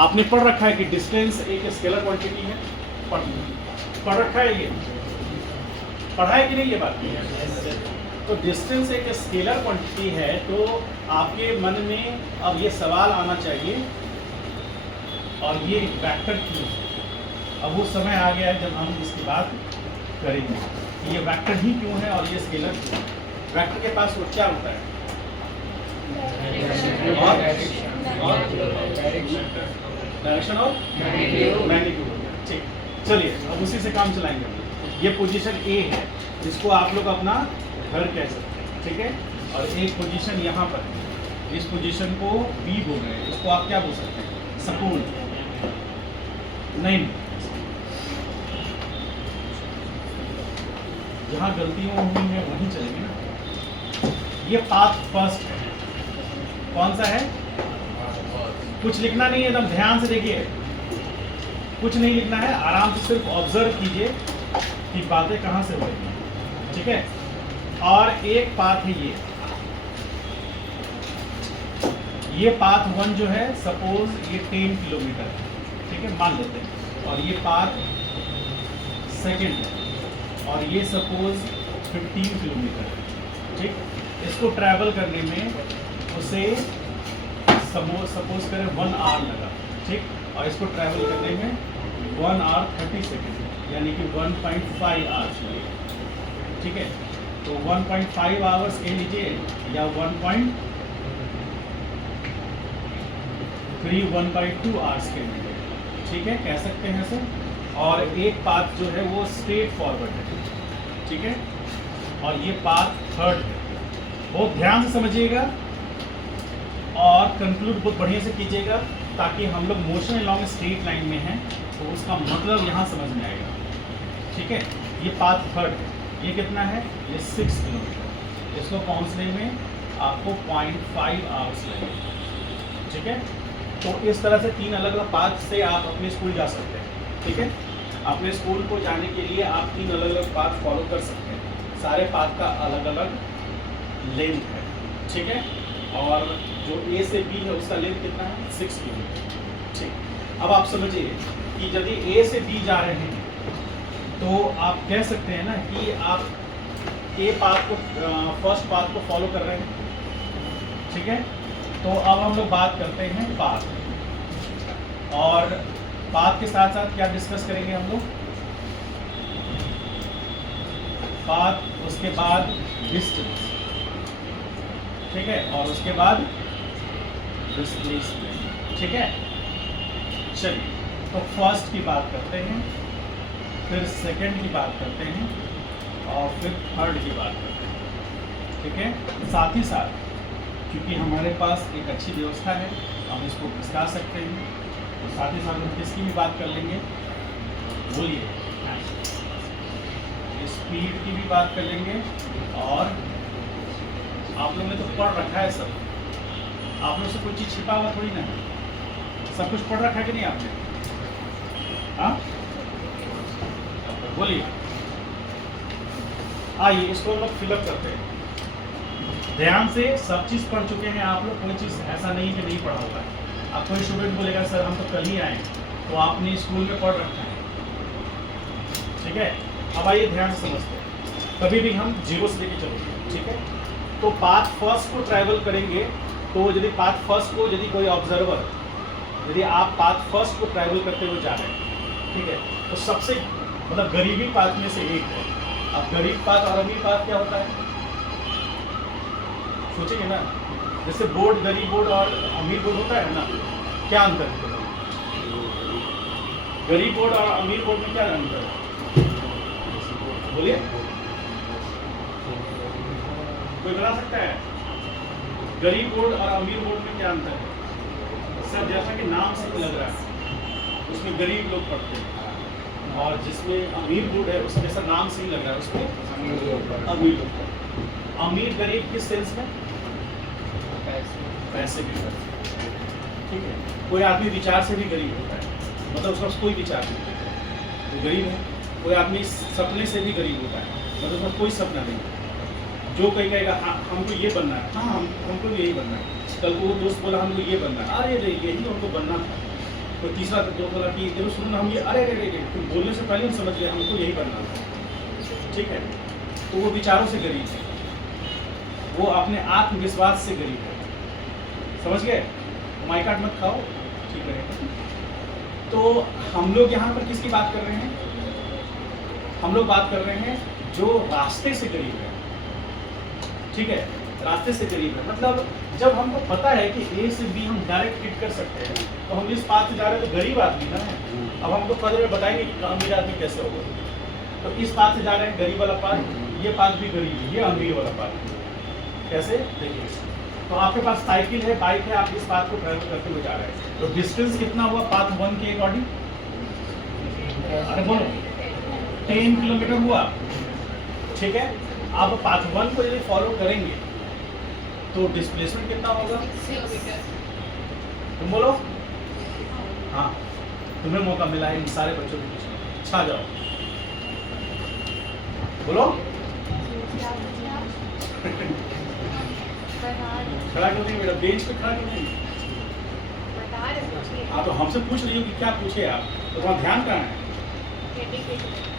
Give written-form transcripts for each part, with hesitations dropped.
आपने पढ़ रखा है कि डिस्टेंस एक स्केलर क्वांटिटी है, पढ़ रखा है, ये पढ़ा है कि नहीं ये बात? तो डिस्टेंस एक स्केलर क्वांटिटी है, तो आपके मन में अब ये सवाल आना चाहिए और ये वेक्टर क्यों है? अब वो समय आ गया है जब हम इसकी बात करेंगे कि ये वेक्टर ही क्यों है और ये स्केलर क्यों है। वेक्टर के पास वो क्या होता है? डायरेक्शन और मैग्नीट्यूड होता है। ठीक, चलिए अब उसी से काम चलाएंगे। ये पोजीशन ए है जिसको आप लोग अपना घर कह सकते हैं, ठीक है, और एक पोजीशन यहाँ पर है, इस पोजीशन को बी बोल रहे हैं, इसको आप क्या बोल सकते हैं? सपोज नहीं, जहाँ गलतियाँ हुई हैं वहीं चलेंगे ना। ये पाथ फर्स्ट है, कौन सा है? कुछ लिखना नहीं है, एकदम ध्यान से देखिए, कुछ नहीं लिखना है, आराम से सिर्फ ऑब्जर्व कीजिए कि बातें कहाँ से हो रही हैं, ठीक है। और एक पाथ है ये पाथ 1 जो है, सपोज ये 10 किलोमीटर है, ठीक है, मान लेते हैं, और ये पाथ सेकंड है और ये सपोज 15 किलोमीटर है, ठीक। इसको ट्रैवल करने में उसे सपोज करें 1 आवर लगा, ठीक, और इसको ट्रैवल करने में 1 आवर 30 सेकेंड, यानी कि 1.5 आवर्स लगेगा, ठीक है। तो 1.5 आवर्स कह लीजिए या 1.2 आवर्स कह लीजिए, ठीक है, कह सकते हैं सर। और एक पाथ जो है वो स्ट्रेट फॉरवर्ड है, ठीक है, और ये पाथ थर्ड है। बहुत ध्यान से समझिएगा और कंक्लूड बहुत बढ़िया से कीजिएगा, ताकि हम लोग मोशन अलॉन्ग स्ट्रेट लाइन में हैं तो उसका मतलब यहाँ समझ में आएगा, ठीक है। ये पाथ थर्ड है, ये कितना है? ये 6 किलोमीटर, इसको पहुँचने में आपको 0.5 आवर्स लगेगा, ठीक है। तो इस तरह से 3 अलग अलग पाथ से आप अपने स्कूल जा सकते हैं, ठीक है। अपने स्कूल को जाने के लिए आप 3 अलग अलग पाथ फॉलो कर सकते हैं, सारे पाथ का अलग अलग लेंथ है, ठीक है। और जो ए से बी है उसका लेंथ कितना है? 6 किलोमीटर, ठीक। अब आप समझिए कि यदि ए से बी जा रहे हैं तो आप कह सकते हैं ना कि आप ए पाथ को फर्स्ट पाथ को फॉलो कर रहे हैं, ठीक है। तो अब हम लोग बात करते हैं पाथ, और पाथ के साथ साथ क्या डिस्कस करेंगे हम लोग? पाथ, उसके बाद डिस्टेंस, ठीक है, और उसके बाद डिस्प्लेसमेंट, ठीक है। चलिए, तो फर्स्ट की बात करते हैं, फिर सेकंड की बात करते हैं, और फिर थर्ड की बात करते हैं, ठीक है। साथ ही साथ क्योंकि हमारे पास एक अच्छी व्यवस्था है, हम इसको खिसका सकते हैं, तो साथ ही साथ हम किसकी भी बात कर लेंगे? बोलिए, स्पीड की भी बात कर लेंगे। और आप लोगों ने तो पढ़ रखा है सब, आप लोग से कोई चीज़ छिपा हुआ थोड़ी ना है, सब कुछ पढ़ रखा है कि नहीं आपने? हाँ, बोलिए, आइए इसको हम लोग फिलअप करते हैं। ध्यान से सब चीज़ पढ़ चुके हैं आप लोग, कोई चीज़ ऐसा नहीं कि नहीं पढ़ा होगा। अब कोई स्टूडेंट बोलेगा सर हम तो कल ही आए, तो आपने स्कूल में पढ़ रखा है, ठीक है। अब आइए ध्यान से समझते हैं, कभी भी हम जीरो से लेके चलोगे, ठीक है। तो पाथ फर्स्ट को ट्रैवल करेंगे, तो यदि पाथ फर्स्ट को, यदि कोई ऑब्जर्वर, यदि आप पाथ फर्स्ट को ट्रैवल करते हुए जा रहे हैं, ठीक है, तो सबसे मतलब गरीबी पाथ में से एक है। अब गरीब पाथ और अमीर पाथ क्या होता है? सोचेंगे ना, जैसे बोर्ड, गरीब बोर्ड और अमीर बोर्ड होता है ना, क्या अंतर है? गरीब बोर्ड और अमीर बोर्ड में क्या अंतर है? बोलिए, कोई बता सकता है? गरीब बोर्ड और अमीर बोर्ड में क्या अंतर है? सर जैसा कि नाम से लग रहा है उसमें गरीब लोग पढ़ते हैं, और जिसमें अमीर बोर्ड है उसमें जैसा नाम से ही लग रहा है उसमें अमीर लोग। अमीर गरीब किस सेंस में? पैसे भी करते हैं, ठीक है। कोई आदमी विचार से भी गरीब होता है, मतलब उसका कोई विचार नहीं होता है, वो गरीब है। कोई आदमी सपने से भी गरीब होता है, मतलब उसका कोई सपना नहीं। जो कोई कहेगा हाँ हमको ये बनना है, हाँ हमको भी यही बनना है, कल को वो दोस्त बोला हमको ये बनना है, अरे यही हमको बनना था, कोई तीसरा दो बोला कि देखो सुनो ना, हम ये अरे अरे अरे तुम बोलने से पहले हम समझ गए हमको यही करना था, ठीक है। तो वो विचारों से गरीब है, वो अपने आत्मविश्वास से गरीब है, समझ गए। माइकाट मत खाओ, ठीक है। तो हम लोग यहाँ पर किसकी बात कर रहे हैं? हम लोग बात कर रहे हैं जो रास्ते से करीब है, ठीक है, रास्ते से करीब है। मतलब जब हमको पता है कि ए से बी हम डायरेक्ट हिट कर सकते हैं, तो हम इस पाथ से जा रहे हैं तो गरीब आदमी ना है। अब हमको फर्दर में बताएंगे कि अमीर आदमी कैसे होगा। तो इस पाथ से जा रहे हैं, गरीब वाला पाथ, ये पाथ भी गरीब है, ये अमीर वाला पाथ। कैसे देखिए, तो आपके पास साइकिल है, बाइक है, आप इस पाथ को ट्रैवल करते हुए जा रहे हैं, तो डिस्टेंस कितना हुआ पाथ 1 के अकॉर्डिंग? अरे बोलो 10 किलोमीटर हुआ, ठीक है। आप पाथ 1 को यदि फॉलो करेंगे तो डिस्प्लेसमेंट कितना होगा? 6 तुम बोलो। हाँ, तुम्हें मौका मिला है इन सारे बच्चों को पूछने, छा जाओ, बोलो। खड़ा क्यों नहीं बेटा, बेंच पे खड़ा क्यों नहीं? हाँ, तो हमसे पूछ रही हो कि क्या पूछे आप, तो तुम्हारा ध्यान कहाँ है?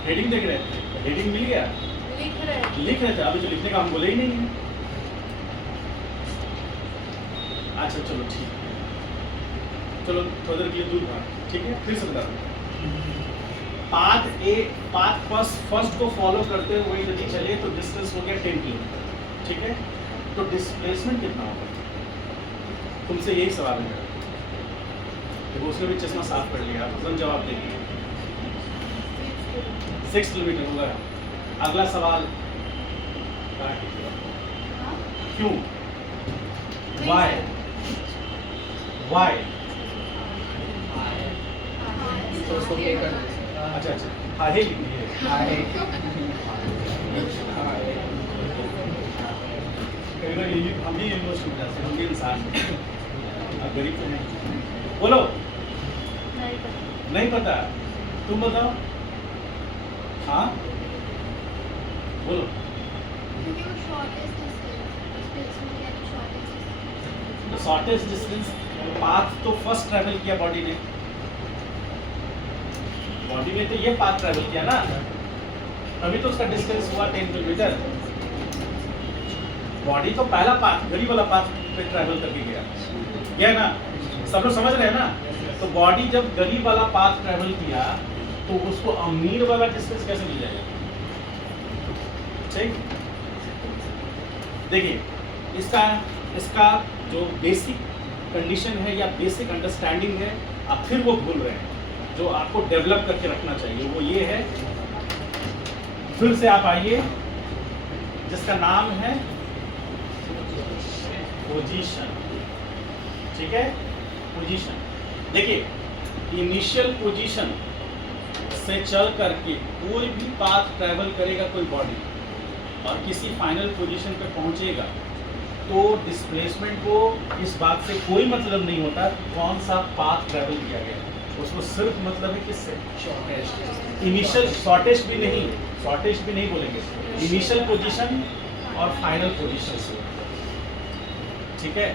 हेडिंग देख रहे थे, हेडिंग मिल गया, लिख रहे थे। अभी तो लिखने का हम बोले ही नहीं है। अच्छा चलो ठीक है, चलो थोड़ी देर के लिए दूर भाग, ठीक है। फिर से बता दूँ, पाथ ए, पाथ फर्स्ट को फॉलो करते हुए यदि चले तो डिस्टेंस हो गया 10 किलोमीटर, ठीक है। तो डिस्प्लेसमेंट कितना होगा? तुमसे यही सवाल है मेरा, देखो उसने भी चश्मा साफ कर लिया, तुरंत जवाब दे दिया 6 किलोमीटर होगा। अगला सवाल, क्यों, वाई, वाई? तो उसको पे कर अच्छा अच्छा, हाँ है लिख दिए। कई बार ये हम भी इमोशनल हो जाते हैं, हम भी इंसान हैं, अब गरीब तो नहीं। बोलो, नहीं पता, तुम बताओ। हाँ बोलो। शॉर्टेस्ट डिस्टेंस पाथ तो फर्स्ट ट्रैवल किया बॉडी ने, बॉडी ने तो ये पाथ ट्रैवल किया ना, तभी तो उसका डिस्टेंस हुआ 10 किलोमीटर। बॉडी तो पहला पाथ, गरीब वाला पाथ पे ट्रैवल करके गया ना, सब लोग समझ रहे हैं ना। तो बॉडी जब गरीब वाला पाथ ट्रैवल किया तो उसको अमीर वाला डिस्टेंस कैसे मिल जाएगा? ठीक, देखिए इसका जो बेसिक कंडीशन है या बेसिक अंडरस्टैंडिंग है, आप फिर वो भूल रहे हैं, जो आपको डेवलप करके रखना चाहिए वो ये है। फिर से आप आइए, जिसका नाम है पोजीशन, ठीक है, पोजीशन। देखिए इनिशियल पोजीशन से चल करके कोई भी पाथ ट्रैवल करेगा कोई बॉडी और किसी फाइनल पोजीशन पे पहुंचेगा तो डिस्प्लेसमेंट को इस बात से कोई मतलब नहीं होता कौन सा पाथ ट्रैवल किया गया, उसको सिर्फ मतलब है किससे? शॉर्टेस्ट। इनिशियल, शॉर्टेस्ट भी नहीं बोलेंगे, इनिशियल पोजीशन और फाइनल पोजीशन से, ठीक है।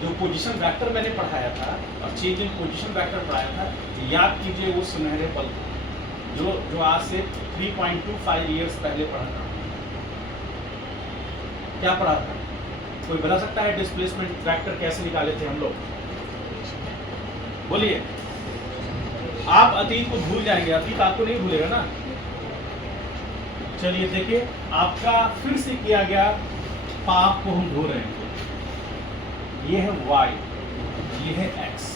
जो पोजीशन वेक्टर मैंने पढ़ाया था और 6 दिन पोजीशन वेक्टर पढ़ाया था, याद कीजिए वो सुनहरे पल जो आज से 3.25 ईयर्स पहले पढ़ा था। क्या पढ़ा था? कोई बता सकता है डिस्प्लेसमेंट वेक्टर कैसे निकाले थे हम लोग? बोलिए। आप अतीत को भूल जाएंगे, अतीत आपको नहीं भूलेगा ना। चलिए देखिए, आपका फिर से किया गया पाप को हम धो रहे हैं। ये है y, ये है x।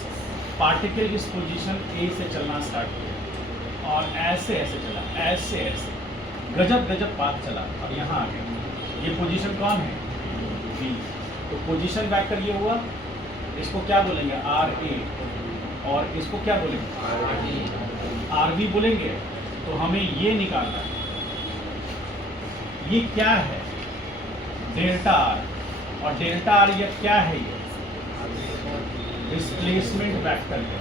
पार्टिकल इस पोजीशन A से चलना स्टार्ट किया और ऐसे ऐसे चला, ऐसे ऐसे गजब पाथ चला और यहाँ आ गया। ये पोजीशन कौन है? B। तो पोजीशन वेक्टर ये हुआ, इसको क्या बोलेंगे? RA, और इसको क्या बोलेंगे? RB बोलेंगे। तो हमें ये निकालना है, ये क्या है? डेल्टा R, और डेल्टा R ये क्या है? ये डिस्प्लेसमेंट वेक्टर है,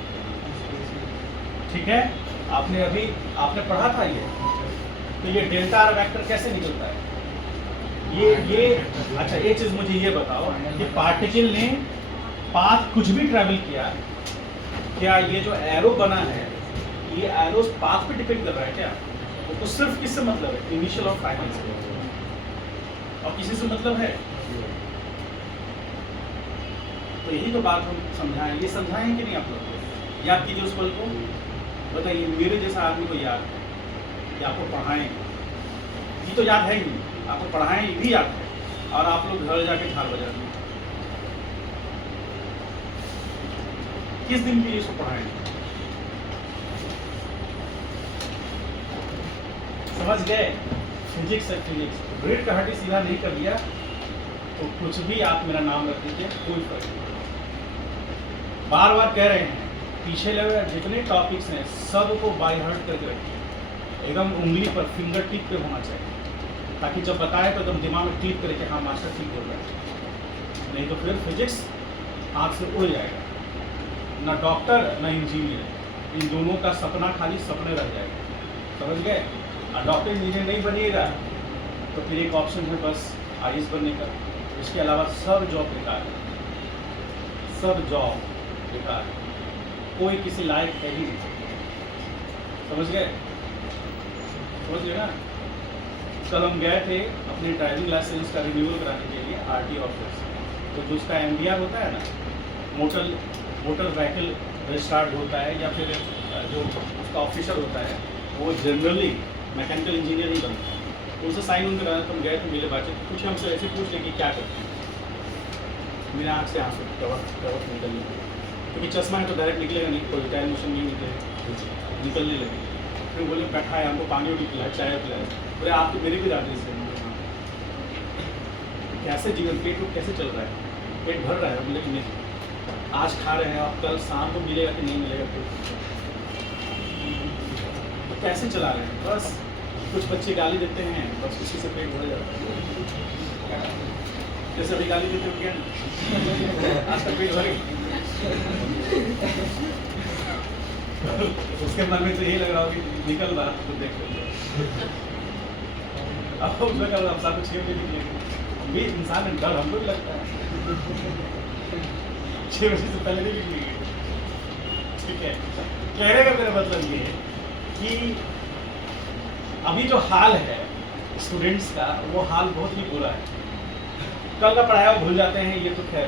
ठीक है। आपने पढ़ा था ये। तो ये डेल्टा आर वेक्टर कैसे निकलता है? ये अच्छा, एक चीज मुझे ये बताओ कि पार्टिकल ने पाथ कुछ भी ट्रैवल किया, क्या ये जो एरो बना है, ये एरो पाथ पे डिपेंड कर रहा है क्या? तो सिर्फ किससे मतलब है? इनिशियल और फाइनल से, और किसी से मतलब है? तो यही तो बात हम समझाएं, ये समझाएं कि नहीं आप लोग को? याद कीजिए उस पल को, बताइए मेरे जैसा आदमी को याद है कि आपको पढ़ाएं, ये तो याद है ही नहीं, आपको पढ़ाएं ये भी याद है, और आप लोग घर जाके ठार बजा दें। किस दिन के लिए इसको पढ़ाएं? समझ गए? फिजिक्स है फिजिक्स, ग्रेड का हड्डी सीधा नहीं कर लिया तो कुछ भी आप मेरा नाम रख दीजिए, कोई फर्क नहीं। बार बार कह रहे हैं, पीछे लगे जितने टॉपिक्स हैं सबको बाय हार्ट करके रखिए, एकदम उंगली पर, फिंगर टिप पे होना चाहिए, ताकि जब बताए तो एकदम दिमाग में क्लिक करे कि हाँ मास्टर ठीक हो रहा है। नहीं तो फिर फिजिक्स आँख से उड़ जाएगा, ना डॉक्टर ना इंजीनियर, इन दोनों का सपना खाली सपने रह जाएगा। समझ गए? और डॉक्टर इंजीनियर नहीं बनिएगा तो फिर एक ऑप्शन है बस आईएएस बनने का, इसके अलावा सब जॉब बेकार है, सब जॉब बेकार है, कोई किसी लायक है ही नहीं। समझ गए? समझ गए ना? कल हम गए थे अपने ड्राइविंग लाइसेंस का रिन्यूअल कराने के लिए आरटी ऑफिस, तो जो उसका एमडीआर होता है ना, मोटर व्हीकल रजिस्टर्ड होता है, या फिर जो उसका ऑफिसर होता है वो जनरली मैकेनिकल इंजीनियर ही बनता है, तो उसे साइन उन कराना। तुम गए तो मिले बातचीत, कुछ हमसे ऐसे पूछ ले कि क्या करते हैं, मेरे आँख से आंसू कवर निकलने, क्योंकि चश्मा है तो डायरेक्ट निकलेगा नहीं, कोई टाइम मोशन नहीं निकलने लगे। फिर बोले बैठा है, हमको पानी उठी पिलाया, चाय पिलाया, बोले आप तो मेरे भी राजी से। कैसे जीवन, पेट कैसे चल रहा है? पेट भर रहा है? बोले कि नहीं, आज खा रहे हैं, अब कल शाम को मिलेगा कि नहीं मिलेगा पेट, तो कैसे चला रहे हैं? बस कुछ बच्चे गाली देते हैं, बस उसी से पेट भर जाता है। जैसे अभी गाली देते हो क्या? आज तक पेट भरे? उसके मन में तो यही लग रहा हो कि निकल रहा तो देख लो। अब उसमें कल अब 6 बजे निकलेंगे, ये इंसान में डर हमको भी लगता है, 6 बजे से पहले नहीं निकलेंगे। ठीक है, कहने का मेरा मतलब ये है कि अभी जो हाल है स्टूडेंट्स का, वो हाल बहुत ही बुरा है। कल का पढ़ाया भूल जाते हैं, ये तो खैर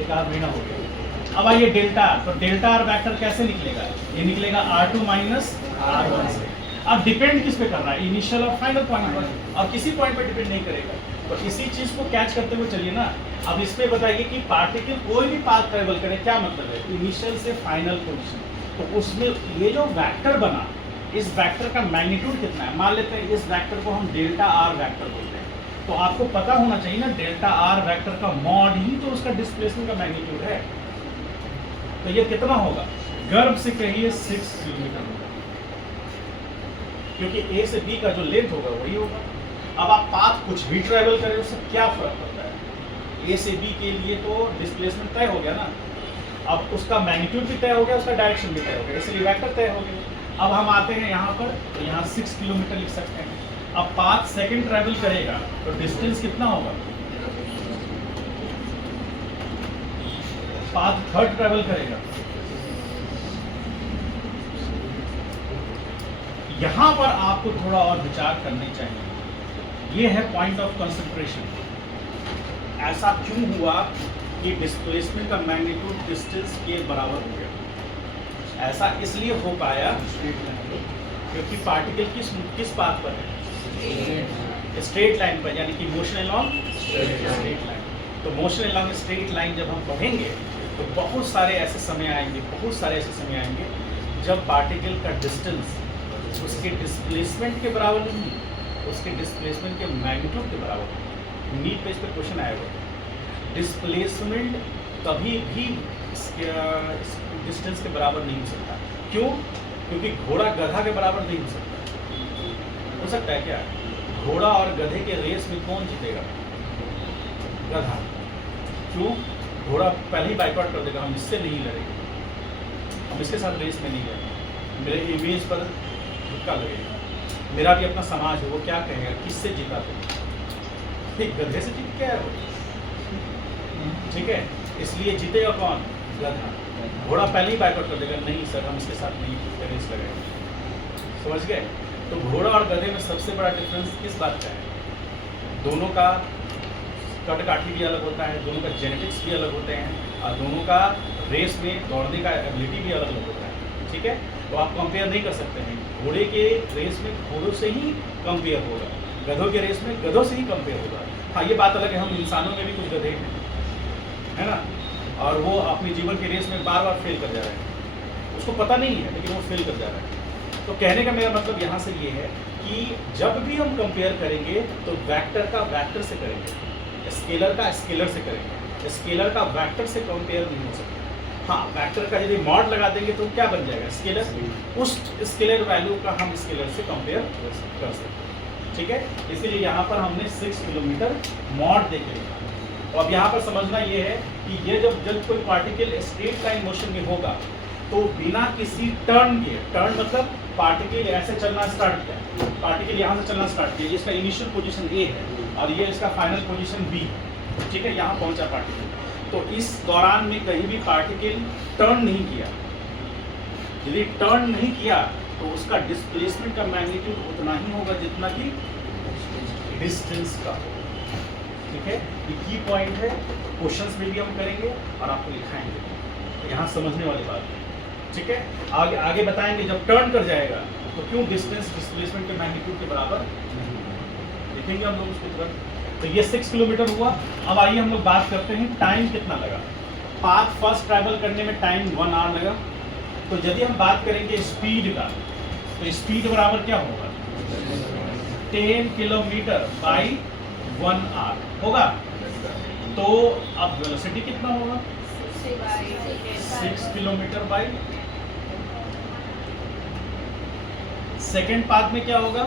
एक आध महीना हो गया। अब आइए डेल्टा, तो डेल्टा आर वेक्टर कैसे निकलेगा? ये निकलेगा R2 माइनस R1 से। अब डिपेंड किस पे कर रहा है? इनिशियल और फाइनल पॉइंट पर, और किसी पॉइंट पर डिपेंड नहीं करेगा। तो इसी चीज को कैच करते हुए चलिए ना। अब इस पे बताइए कि पार्टिकल कोई भी पाथ ट्रेवल करे, क्या मतलब है? इनिशियल से फाइनल पोजीशन, तो उसमें ये जो वेक्टर बना, इस वेक्टर का मैग्नीट्यूड कितना है? मान लेते हैं इस वेक्टर को हम डेल्टा आर वेक्टर बोलते हैं, तो आपको पता होना चाहिए ना डेल्टा आर वेक्टर का मॉड ही तो उसका डिस्प्लेसमेंट का मैग्नीट्यूड है। तो ये कितना होगा? गर्भ से कहिए 6 किलोमीटर होगा, क्योंकि ए से बी का जो लेंथ होगा वही होगा। अब आप पाथ कुछ भी ट्रेवल करें, उससे क्या फर्क पड़ता है? ए से बी के लिए तो डिस्प्लेसमेंट तय हो गया ना, अब उसका मैग्नीट्यूड भी तय हो गया, उसका डायरेक्शन भी तय हो गया, इसलिए वेक्टर तय हो गया। अब हम आते हैं यहाँ पर, तो यहाँ 6 किलोमीटर लिख सकते हैं। अब पाथ सेकंड ट्रेवल करेगा तो डिस्टेंस कितना होगा? पाथ थर्ड ट्रेवल करेगा, यहां पर आपको थोड़ा और विचार करने चाहिए। ये है पॉइंट ऑफ कंसंट्रेशन। ऐसा क्यों हुआ कि डिस्प्लेसमेंट का मैग्नीट्यूड डिस्टेंस के बराबर हो गया? ऐसा इसलिए हो पाया क्योंकि पार्टिकल किस पाथ पर है? स्ट्रेट लाइन पर, यानी कि मोशन अलोंग स्ट्रेट लाइन। तो मोशन अलोंग स्ट्रेट लाइन जब हम पढ़ेंगे तो बहुत सारे ऐसे समय आएंगे जब पार्टिकल का डिस्टेंस उसके डिस्प्लेसमेंट के बराबर नहीं, उसके डिस्प्लेसमेंट के मैग्नीट्यूड के बराबर। नीट पेज पे क्वेश्चन आएगा, डिस्प्लेसमेंट कभी भी डिस्टेंस के बराबर नहीं हो सकता। क्यों? क्योंकि घोड़ा गधा के बराबर नहीं हो सकता। हो सकता है क्या? घोड़ा और गधे के रेस में कौन जीतेगा? गधा। क्यों? घोड़ा पहले ही बाइकआउट कर देगा, हम इससे नहीं लड़ेंगे, हम इसके साथ रेस में नहीं लड़ेंगे, मेरे इमेज पर धक्का लगेगा, मेरा भी अपना समाज है, वो क्या कहेगा, किससे जीता तो? गधे से जीत क्या है वो? ठीक है, इसलिए जीतेगा कौन? गधा। घोड़ा पहले ही बैकआउट कर देगा, नहीं सर हम इसके साथ नहीं रेस लगाएंगे। समझ गए? तो घोड़ा और गधे में सबसे बड़ा डिफरेंस किस बात का है? दोनों का कद-काठी भी अलग होता है, दोनों का जेनेटिक्स भी अलग होते हैं, और दोनों का रेस में दौड़ने का एबिलिटी भी अलग अलग होता है। ठीक है, तो आप कंपेयर नहीं कर सकते हैं। घोड़े के रेस में घोड़ों से ही कंपेयर होगा, गधों के रेस में गधों से ही कंपेयर होगा। हाँ, ये बात अलग है, हम इंसानों में भी कुछ गधे हैं, है ना, और वो अपने जीवन के रेस में बार बार फेल कर जा रहे हैं, उसको पता नहीं है लेकिन वो फेल कर जा रहा है। तो कहने का मेरा मतलब यहाँ से ये है कि जब भी हम कंपेयर करेंगे तो वेक्टर का वेक्टर से करेंगे, स्केलर का स्केलर से करेंगे, स्केलर का वेक्टर से कंपेयर नहीं हो सकता। हाँ, वेक्टर का यदि मॉड लगा देंगे तो क्या बन जाएगा? स्केलर। उस स्केलर वैल्यू का हम स्केलर से कंपेयर कर सकते हैं। ठीक है, इसलिए यहाँ पर हमने 6 किलोमीटर मॉड देखे। तो अब यहाँ पर समझना ये है कि ये जब कोई पार्टिकल स्ट्रेट लाइन मोशन में होगा तो बिना किसी टर्न के, टर्न मतलब पार्टिकल ऐसे चलना स्टार्ट किया, पार्टिकल यहाँ से चलना स्टार्ट किया, इसका इनिशियल पोजीशन ए है और ये इसका फाइनल पोजीशन बी। ठीक है, यहाँ पहुँचा पार्टिकल, तो इस दौरान में कहीं भी पार्टिकल टर्न नहीं किया। यदि टर्न नहीं किया तो उसका डिस्प्लेसमेंट का मैग्नीट्यूड उतना ही होगा जितना कि डिस्टेंस का होगा। ठीक है, ये की पॉइंट है, क्वेश्चंस में भी हम करेंगे और आपको लिखाएंगे, तो यहाँ समझने वाली बात है। ठीक है, आगे आगे बताएंगे जब टर्न कर जाएगा तो क्यों डिस्टेंस डिस्प्लेसमेंट के मैग्नीट्यूड के बराबर देखेंगे हम लोग उसको तुरंत। तो ये 6 किलोमीटर हुआ। अब आइए हम लोग बात करते हैं टाइम कितना लगा। पाथ फर्स्ट ट्रैवल करने में टाइम 1 आवर लगा। तो यदि हम बात करेंगे स्पीड का, तो स्पीड बराबर क्या होगा? 10 किलोमीटर बाई 1 आवर होगा। तो अब वेलोसिटी कितना होगा? 6 किलोमीटर बाई। सेकेंड पाथ में क्या होगा?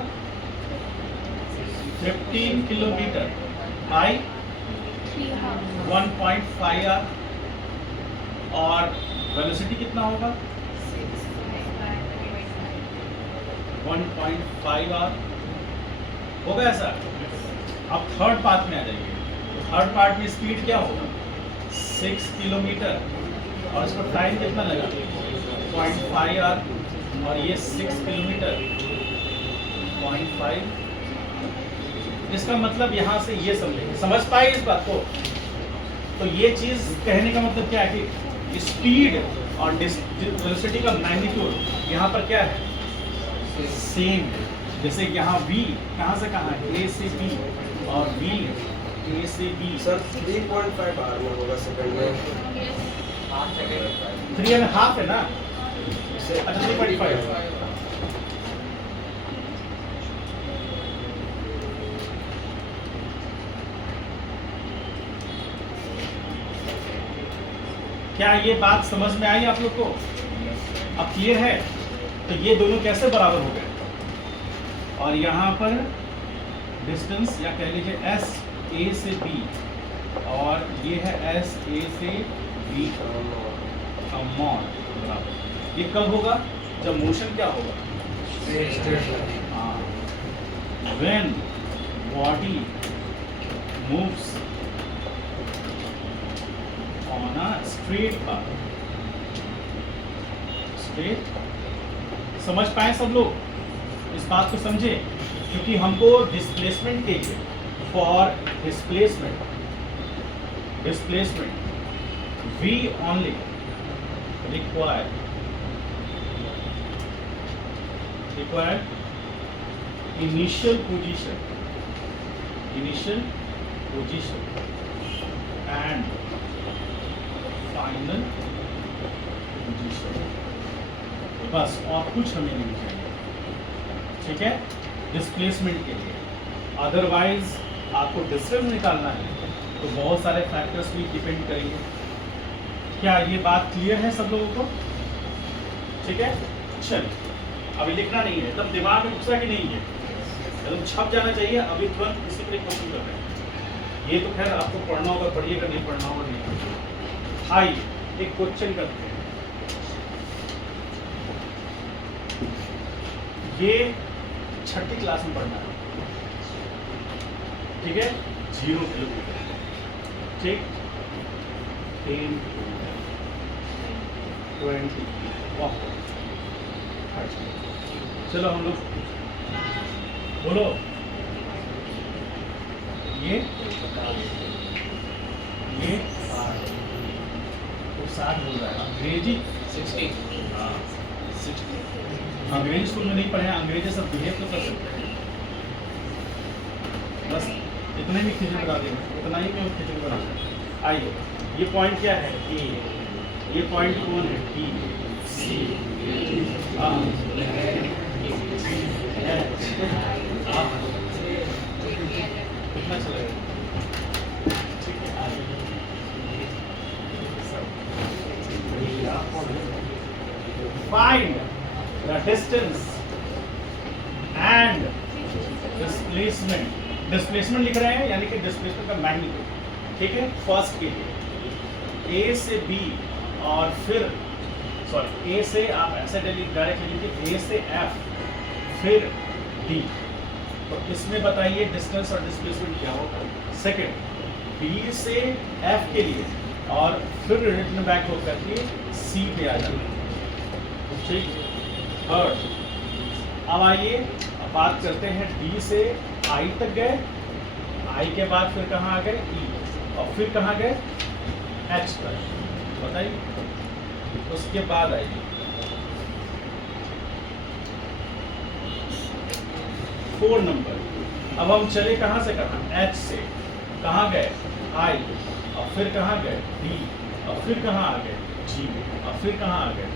15 किलोमीटर बाई 1.5 आवर। और वेलोसिटी कितना होगा? 1.5 आवर होगा ऐसा। अब थर्ड पार्ट में आ जाइए, तो थर्ड पार्ट में स्पीड क्या होगा? 6 किलोमीटर और इसको टाइम कितना लगा? 0.5 आवर। और ये 6 किलोमीटर 0.5। इसका मतलब यहाँ से ये समझेंगे, समझ पाए इस बात को? तो ये चीज़ कहने का मतलब क्या है कि स्पीड और वेलोसिटी का मैग्नीट्यूड यहाँ पर क्या है? सेम। जैसे यहाँ v कहाँ से कहाँ है? A से B और v A से B। सर 3.5 आवर में होगा सेकंड में। 3.5 है ना? अच्छा 3.5। क्या ये बात समझ में आई आप लोग को? अब क्लियर है? तो ये दोनों कैसे बराबर हो गए? और यहाँ पर डिस्टेंस या कह लीजिए S A से B और ये है S A से B का मॉड बराबर। ये कब होगा? जब मोशन क्या होगा? When body moves on a straight path। Straight. समझ पाए सब लोग? इस बात को समझे, क्योंकि हमको डिस्प्लेसमेंट के लिए, for displacement we only require initial position and final position, बस और कुछ हमें नहीं चाहिए। ठीक है, डिस्प्लेसमेंट के लिए। अदरवाइज आपको डिस्टेंस निकालना है तो बहुत सारे फैक्टर्स भी डिपेंड करेंगे। क्या ये बात क्लियर है सब लोगों को? ठीक है, चलिए अभी लिखना नहीं है, एकदम दिमाग में घुसा कि नहीं है, एकदम छप जाना चाहिए। अभी तुरंत किसी पर क्वेश्चन कर रहे हैं, ये तो खैर आपको पढ़ना होगा, पढ़िएगा, नहीं पढ़ना होगा नहीं। आइए एक क्वेश्चन करते हैं। ये 6ठी क्लास में पढ़ना है। ठीक है, 0 किलोमीटर। ठीक, 10 किलोमीटर। 20. वाह। चलो हम लोग बोलो, ये 60 बोल रहा है। अंग्रेजी 60. हाँ 60। अंग्रेजी स्कूल में नहीं पढ़े हैं, अंग्रेजी सब बिहेव तो कर सकते हैं। बस इतना ही खिचड़ी बना देंगे, इतना ही मैं खिचड़ी बना दूँ। आइए, ये पॉइंट क्या है? ए। ये पॉइंट कौन है? टी, सी, आर, कितना चलेगा? ठीक है, आइए। Find the distance and displacement. Displacement लिख रहे हैं, यानी कि डिस्प्लेसमेंट का मैग्नीट्यूड। ठीक है, फर्स्ट के लिए ए से बी और फिर सॉरी ए से आप ऐसे डायरेक्ट लीजिए, ए से एफ फिर डी। तो इसमें बताइए डिस्टेंस और डिस्प्लेसमेंट क्या होगा। सेकंड, बी से एफ के लिए और फिर रिटर्न बैक होकर के सी पे आ जाना। ठीक। थर्ड, अब आइए अब बात करते हैं डी से आई तक गए, आई के बाद फिर कहाँ आ गए? ई, और फिर कहाँ गए? एच तक। बताइए। उसके बाद आइए 4 नंबर। अब हम चले कहाँ से कहाँ? एच से कहाँ गए? आई, और फिर कहाँ गए? डी, और फिर कहाँ आ गए? जी, और फिर कहाँ आ गए?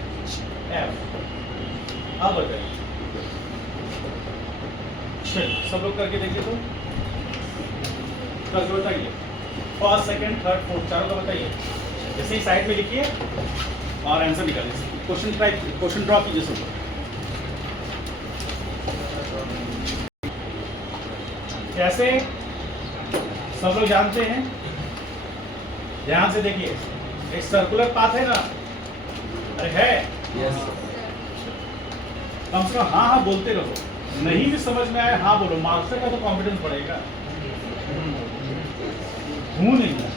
एफ। अब बताइए, चलिए सब लोग करके देखिए तो करके बताइए। फर्स्ट, सेकंड, थर्ड, फोर्थ चारों का बताइए। जैसे ही साइड में लिखिए और आंसर निकालिए। क्वेश्चन टाइप, क्वेश्चन ड्रॉ कीजिए सब लोग। कैसे सब लोग जानते हैं? ध्यान से देखिए, एक सर्कुलर पाथ है ना? अरे है, Yes. कम से कम हाँ हाँ बोलते रहो। नहीं भी समझ में आए हाँ बोलो, मास्टर का तो कॉन्फिडेंस बढ़ेगा। हूँ नहीं है,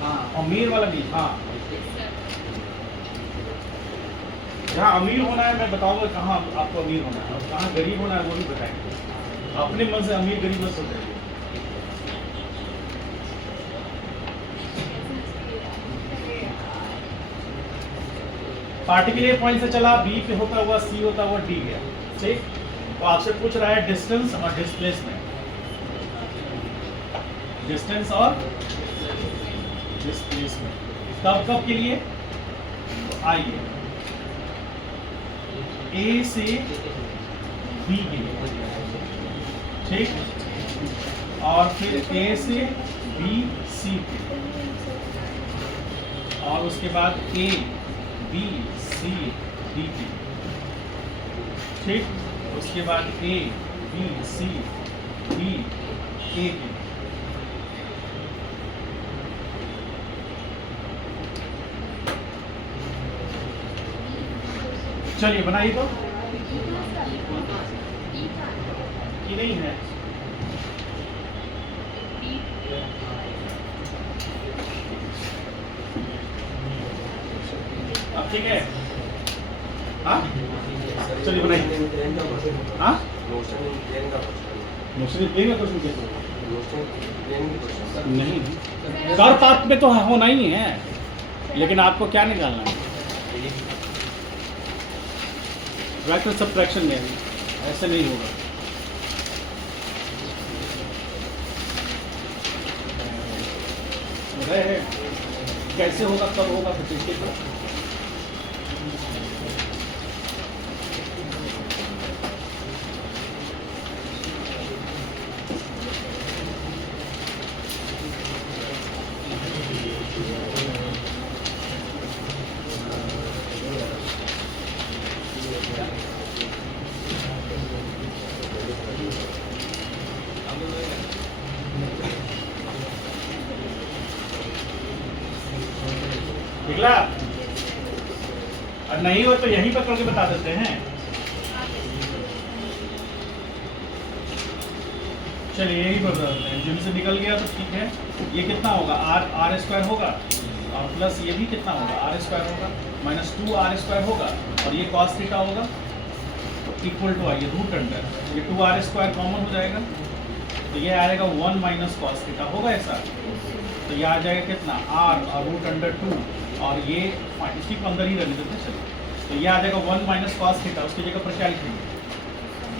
हाँ अमीर वाला भी। हाँ, जहाँ अमीर होना है मैं बताऊंगा कहाँ आपको अमीर होना है, और कहाँ गरीब होना है वो भी बताएंगे। अपने मन से अमीर गरीब मत सोचेंगे। पार्टिकुलर पॉइंट से चला, बी पे होता हुआ सी होता हुआ डी गया। ठीक। तो आपसे पूछ रहा है डिस्टेंस और डिस्प्लेसमेंट। डिस्टेंस और डिस्प्लेसमेंट कब कब के लिए? तो आइए ए से बी के लिए। ठीक। और फिर ए से बी सी के, और उसके बाद ए बी सी डी की। ठीक। उसके बाद A B C D A की। चलिए बनाइए तो। ये नहीं है, अब ठीक है। हाँ चलिए बनाइए। हाँ Motion in plane का question. मोशन प्लेन का क्वेश्चन कैसे होगा? Motion in plane की question. नहीं, कर पात में तो होना ही है, लेकिन आपको क्या निकालना है? ब्रैकेट सबट्रैक्शन में ऐसे नहीं होगा। रहे कैसे होगा, कब होगा, फिर देखिए तो। निकला? और नहीं हो तो यहीं पर करके बता देते हैं। चलिए यही बता देते हैं। जिनसे निकल गया तो ठीक है। ये कितना होगा? आर स्क्वायर होगा, और प्लस ये भी कितना होगा, आर स्क्वायर होगा, माइनस 2r स्क्वायर होगा, और ये कॉस थीटा होगा इक्वल टू ये रूट अंडर, ये 2r स्क्वायर कॉमन हो जाएगा, तो ये आएगा 1 माइनस कॉस थीटा, होगा ऐसा। तो ये आ जाएगा कितना, r और रूट अंडर 2, और ये इसी को अंदर ही रहने देते हैं। चलिए, तो ये आ जाएगा 1 माइनस कॉस थीटा, उसकी जगह पर क्या लिखेंगे,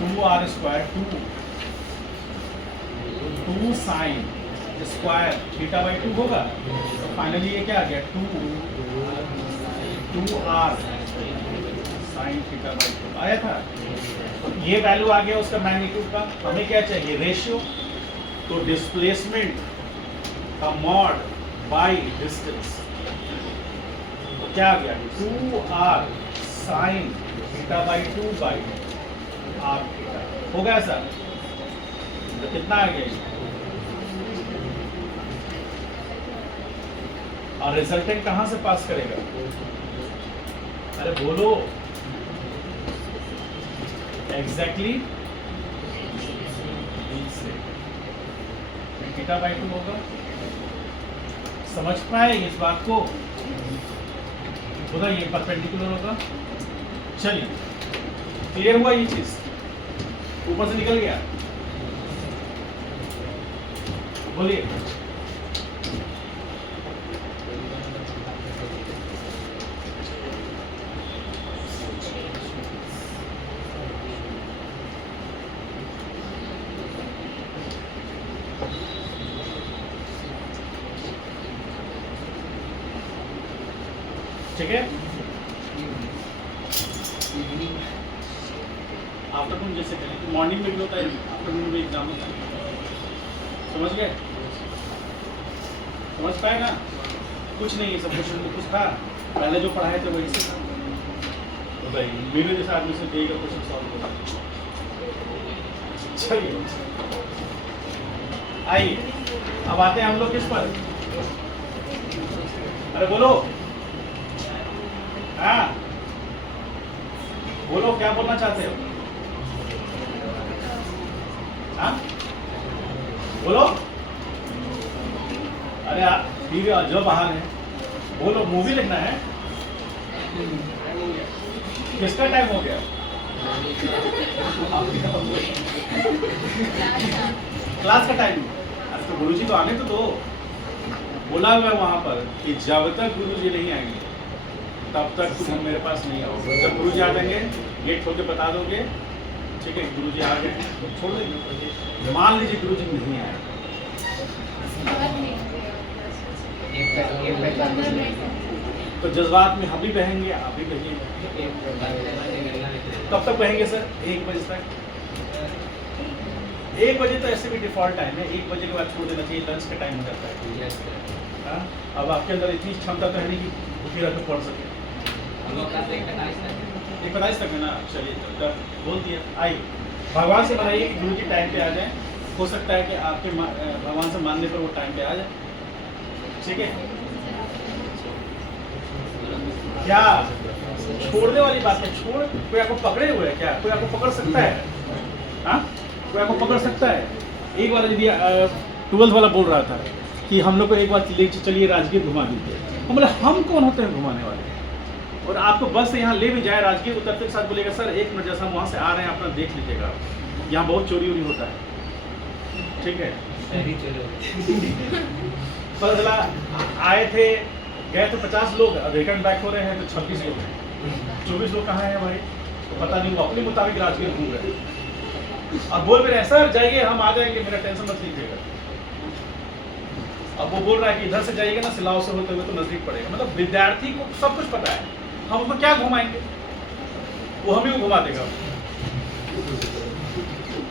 2r square 2 sine square theta by 2 होगा। तो फाइनली ये क्या आ गया, 2r साइन थीटा बाई 2 आया था। ये वैल्यू आ गया उसका मैग्नीट्यूड का। हमें क्या चाहिए, रेशियो, तो डिस्प्लेसमेंट का मॉड बाई डिस्टेंस, तो क्या आ गया, 2r sine theta by 2 by r theta, हो गया सर। तो कितना आ गया, और रिजल्टेंट कहां से पास करेगा, अरे बोलो, एग्जैक्टली थीटा बाई 2 होगा। समझ पाए इस बात को, बोला ये परपेंडिकुलर होगा। चलिए, क्लियर हुआ ये चीज, ऊपर से निकल गया, बोलिए। ठीक है, आफ्टरनून जैसे करें, मॉर्निंग में भी होता है, आफ्टरनून में एग्जाम होता है। समझ गए, समझ पाए ना, कुछ नहीं है, सब कुछ था पहले जो पढ़ाए थे वही से था। तो भाई मेरे जैसे आदमी से देगा क्वेश्चन सॉल्व होगा। चलिए आइए, अब आते हैं हम लोग किस पर, अरे बोलो, हाँ बोलो, क्या बोलना चाहते हो, हाँ बोलो, अरे आप ठीक है, जो बाहर है बोलो, मूवी लिखना है, किसका टाइम हो गया, क्लास का टाइम, अरे तो गुरुजी तो आने तो दो, बोला हुआ है वहां पर कि जब तक गुरुजी नहीं आएंगे तब तक तुम मेरे पास नहीं आओगे। जब गुरुजी आ जाएंगे गेट खोल के बता दोगे, ठीक है गुरुजी आ गए, छोड़ देंगे। मान लीजिए गुरुजी नहीं आए, तो जज्बात में हम भी बहेंगे, आप भी बहेंगे। कब तक बहेंगे सर, 1 बजे तक। 1 बजे तो ऐसे भी डिफॉल्ट टाइम है, 1 बजे के बाद छोड़ देना चाहिए, लंच का टाइम हो जाता है। हाँ, अब आपके अंदर इतनी क्षमता तो है नहीं कि भूखी रह पढ़ सके। 1:45 तक है ना, चलिए तब बोल दिया। आइए, भगवान से बनाइए कि गुरु जी टाइम पे आ जाए, हो सकता है कि आपके भगवान से मानने पर वो टाइम पे आ जाए, ठीक है। क्या छोड़ने वाली बात है, छोड़, कोई आपको पकड़े हुए है क्या, कोई आपको पकड़ सकता है, हाँ कोई आपको पकड़ सकता है। एक बार यदि 12th वाला बोल रहा था कि हम लोग को एक बार ले चलिए राजगीर घुमा दीजिए, हम बोले हम कौन होते हैं घुमाने वाले, और आपको बस से यहाँ ले भी जाए राजगीर, उतरते के साथ बोलेगा सर 1 मिनट, जैसा हम वहाँ से आ रहे हैं अपना देख लीजिएगा, यहाँ बहुत चोरी वोरी होता है, ठीक है। पता चला आए थे, गए तो 50 लोग, रिटर्न बैक हो रहे हैं तो 26 लोग हैं, 24 लोग कहाँ हैं भाई, तो पता नहीं, वो अपने मुताबिक राजगीर घूम रहे हैं और बोल भी रहे हैं सर जाइए हम आ जाएंगे, मेरा टेंशन मत लीजिएगा। अब वो बोल रहा है कि इधर से जाइएगा ना सिलाव से होते हुए तो नजदीक पड़ेगा, मतलब विद्यार्थी को सब कुछ पता है, हम उसमें क्या घुमाएंगे, वो हमें घुमा देगा।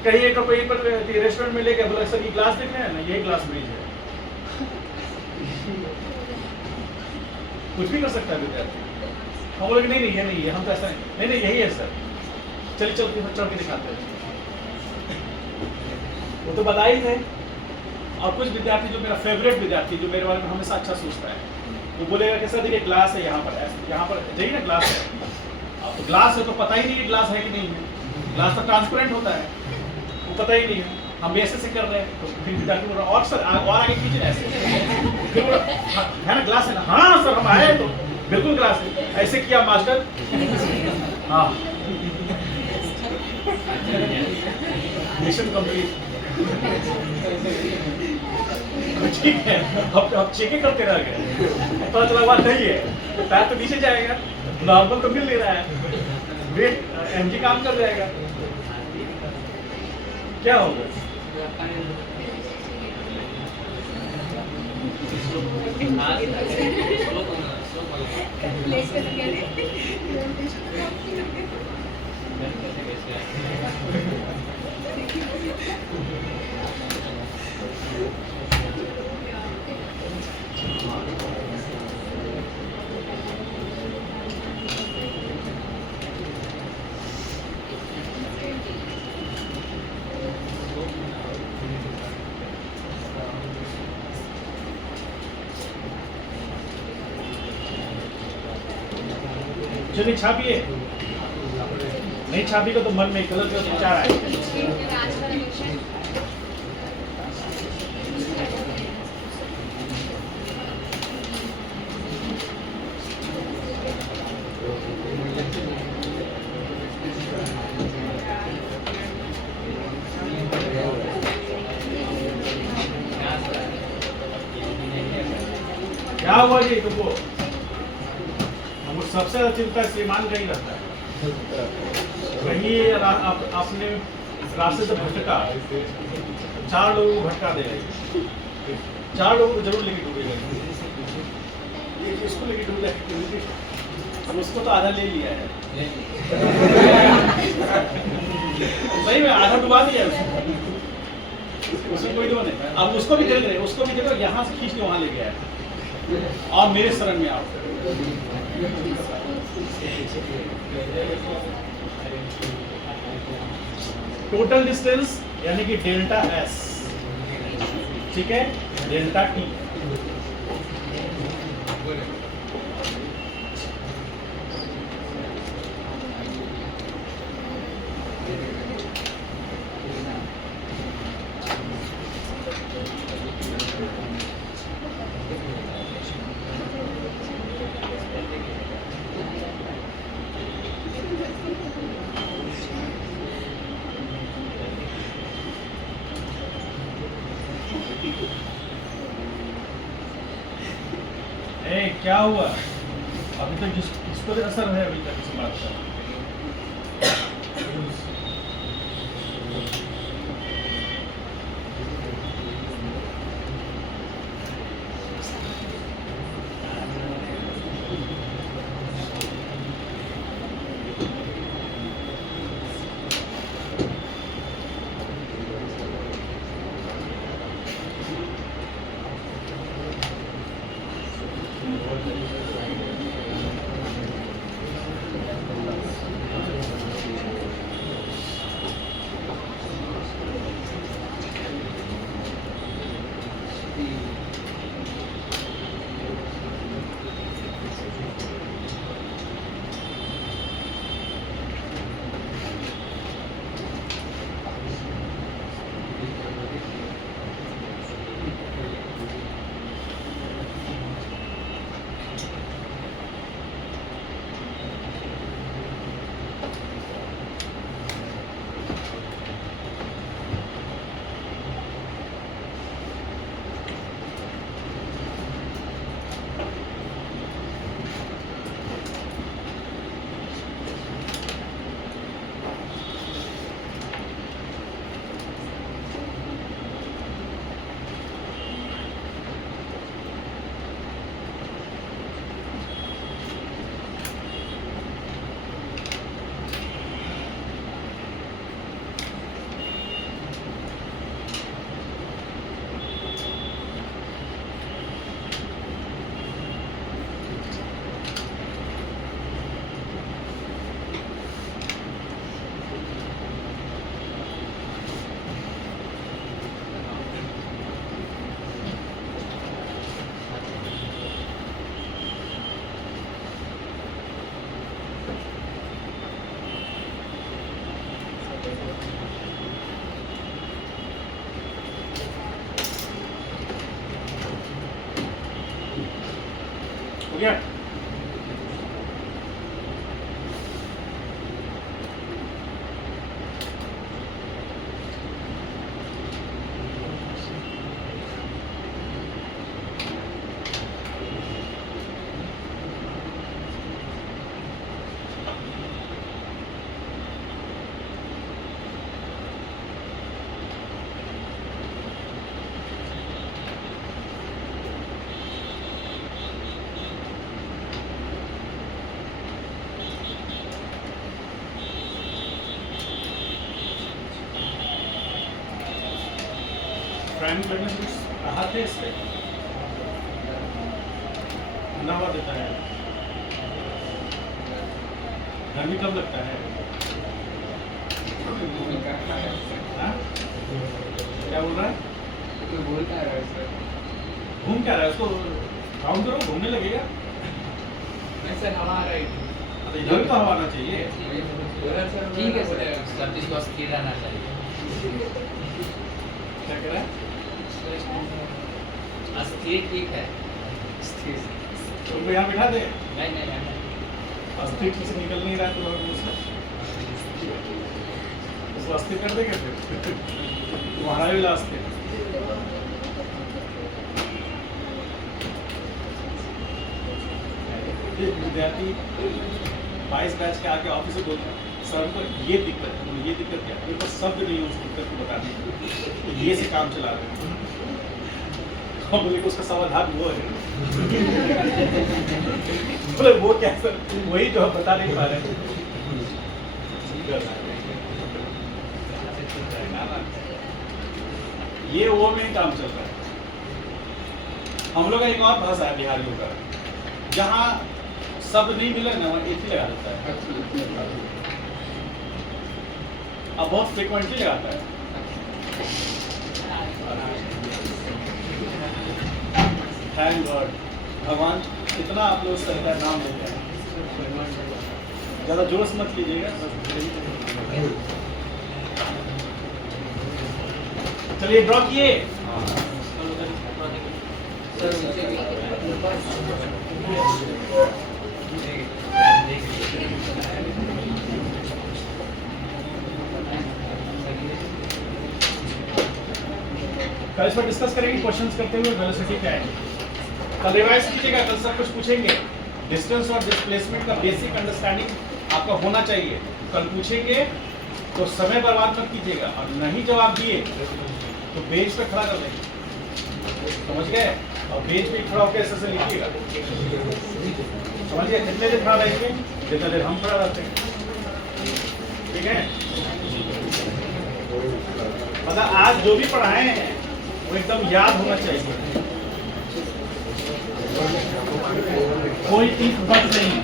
कहीं एक रेस्टोरेंट में लेके बोला सर ये ग्लास देख रहे हैं ना, ये ग्लास ब्रिज है, कुछ भी कर सकता है विद्यार्थी। हम बोले नहीं नहीं ये नहीं है, हम तो ऐसा नहीं नहीं यही है सर, चल चल के चढ़ के दिखाते हैं, वो तो बता ही थे। और कुछ विद्यार्थी जो मेरा फेवरेट विद्यार्थी, जो मेरे बारे में हमेशा अच्छा सोचता है, वो बोलेगा कि सर देखिए ग्लास है यहाँ पर जाइए ना ग्लास है, अब तो ग्लास है तो पता ही नहीं है ग्लास है कि नहीं है, ग्लास तो ट्रांसपेरेंट होता है, वो पता ही नहीं है। हम भी ऐसे कर रहे हैं, तो फिर विद्यार्थी बोल रहा और सर और आगे कीजिए ऐसे। फिर बोला "हाँ, है ना ग्लास है ना, हाँ सर हम आए तो बिल्कुल ग्लास है, ऐसे किया मास्टर। हाँ मिशन कंप्लीट। ठीक है, अब चेक करते रह गए, पता चला बात नहीं है, पैर तो नीचे जाएगा, नॉर्मल तो मिल नहीं रहा है, वेट एमजी काम कर जाएगा, क्या होगा? चलिए छापिए, नहीं छापिएगा तो मन में गलत गलत विचार आएगा। क्या हुआ जी तुमको? हमको सबसे ज्यादा चिंता श्रीमान का ही रहता है, कहीं अपने रास्ते से भटका, 4 लोगों को भटका दे रही, 4 लोगों को जरूर लेके डूबेगा, ये इसको लेके डूब जाएगा, उसको तो आधा ले लिया है। सही में आधा डुबा दिया है उसमें कोई डूबा नहीं। अब उसको भी देख रहे, उसको भी देखो यहाँ से खींच के वहां ले गया है, और मेरे शरण में आओ। टोटल डिस्टेंस यानी कि डेल्टा एस, ठीक है, डेल्टा टी। ए, क्या हुआ? अभी तक किसको असर है अभी तक इस बात का? गया? प्राइम बेनिफिट्स कहाँ थे इससे? नवा देता है, गर्मी कब लगता है? हाँ? क्या बोल रहा है? घूम क्या रहा है? उसको काउंट करो, घूमने लगेगा। हवा आ रही तो इधर भी तो हवा आना चाहिए। ठीक है सर, सर्दी को स्थिर रहना चाहिए। क्या कह रहा है? अस्थिर ठीक है। तुमको यहाँ बिठा दे। नहीं अस्थिर ठीक से निकल नहीं रहा है तुम्हारे मुंह से। उसको अस्थिर कर देंगे फिर। तुम्हारा भी लास्ट है। विद्यार्थी 22 बैच के आके ऑफिस से बोलते हैं सर हमको ये दिक्कत है, ये दिक्कत क्या है? ये बस शब्द नहीं है उस दिक्कत को बताने के, तो ये से काम चला रहे हैं। हम बोले कि उसका समाधान वो है। बोले वो क्या सर? वही जो हम बता नहीं पा रहे हैं। ये वो में काम चल रहा है। हम लोग का एक और भाषा है बिहारियों का, जहाँ शब्द नहीं मिले ना वहाँ एक ही लगा देता है। अब बहुत फ्रिक्वेंटली लगाता है। थैंक गॉड, भगवान इतना आप लोग सही का नाम लेते हैं। ज़्यादा जोर से मत लीजिएगा। चलिए ड्रॉ किए। कल इस पर डिस्कस करेंगे क्वेश्चंस करते हुए वेलोसिटी क्या है। कल रिवाइज कीजिएगा, कल सब कुछ पूछेंगे। डिस्टेंस और डिस्प्लेसमेंट का बेसिक अंडरस्टैंडिंग आपका होना चाहिए। कल पूछेंगे तो समय बर्बाद मत कीजिएगा, और नहीं जवाब दिए तो बेंच पे खड़ा कर देंगे, समझ गए? और बेंच पे खड़ा होकर ऐसे लिखिएगा, समझ गए? कितने देर खड़ा रहेंगे? जितना देर हम खड़ा रहते हैं, ठीक है? मतलब आज जो भी पढ़ाए हैं वो एकदम याद होना चाहिए, कोई एक बात नहीं।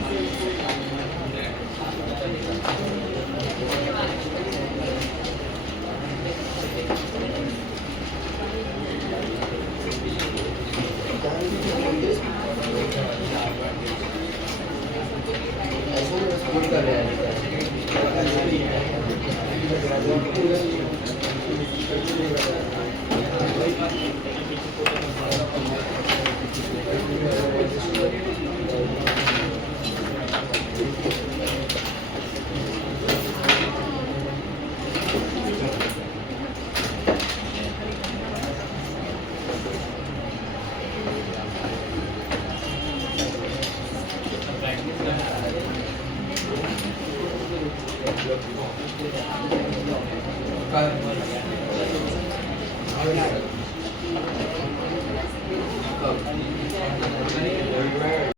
कब